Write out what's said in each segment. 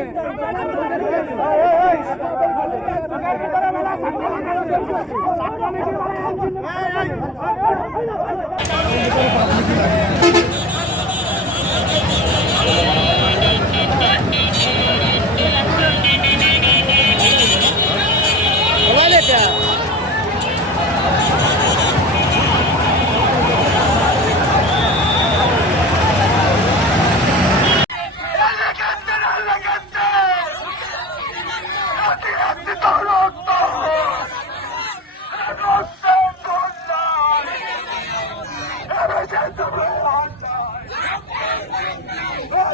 Vai, vai, vai!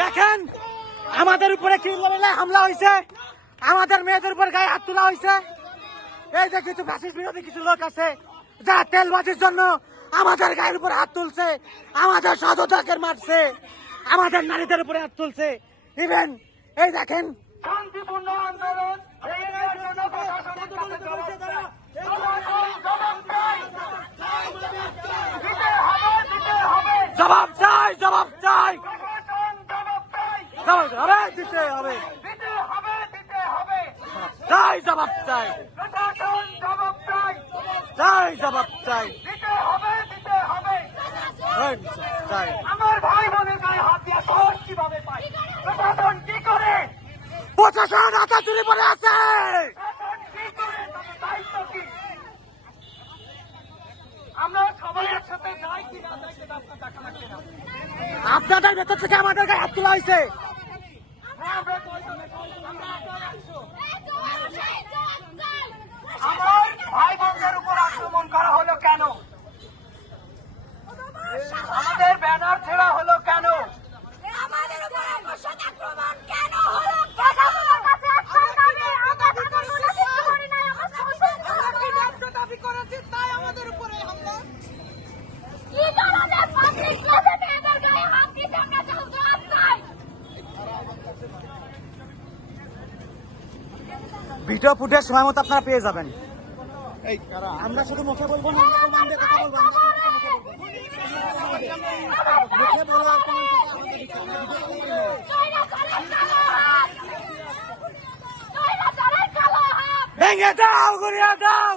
দেখেন, আমাদের উপরে কি হামলা হয়েছে আমাদের মেয়েদের উপর গায়ে হাত তোলা হয়েছে এই যে কিছু ফ্যাসিস্ট বিরোধী কিছু লোক আছে, যারা তেলবাজির জন্য আমাদের গায়ের উপর হাত তুলছে, আমাদের সততাকে মারছে, আমাদের নারীদের উপরে হাত তুলছে। ইভেন এই দেখেন, শান্তিপূর্ণ আন্দোলন এগিয়ে জন্য প্রশাসনের কাছে জবাব চাই। প্রশাসন জবাব চাই। দিতে হবে, দিতে হবে। জবাব চাই জবাব চাই প্রশাসন জবাব জবাব হবে। দিতে। চাই। জবাব চাই। চাই। জবাব চাই। চাই আমার ভাই বোনের গায়ে হাত দিয়ে সাহস কীভাবে পাই প্রশাসন কি করে? প্রশাসন হাতা চুরি পড়ে আছে। আপনাদের ভেতর থেকে আমাদের গায়ে হাত তোলা হয়েছে। ভিডিও ফুটেজ সময় মতো আপনারা পেয়ে যাবেন। আমরা শুধু মুখে বলব ভেঙে দাও ঘুরিয়ে দাও।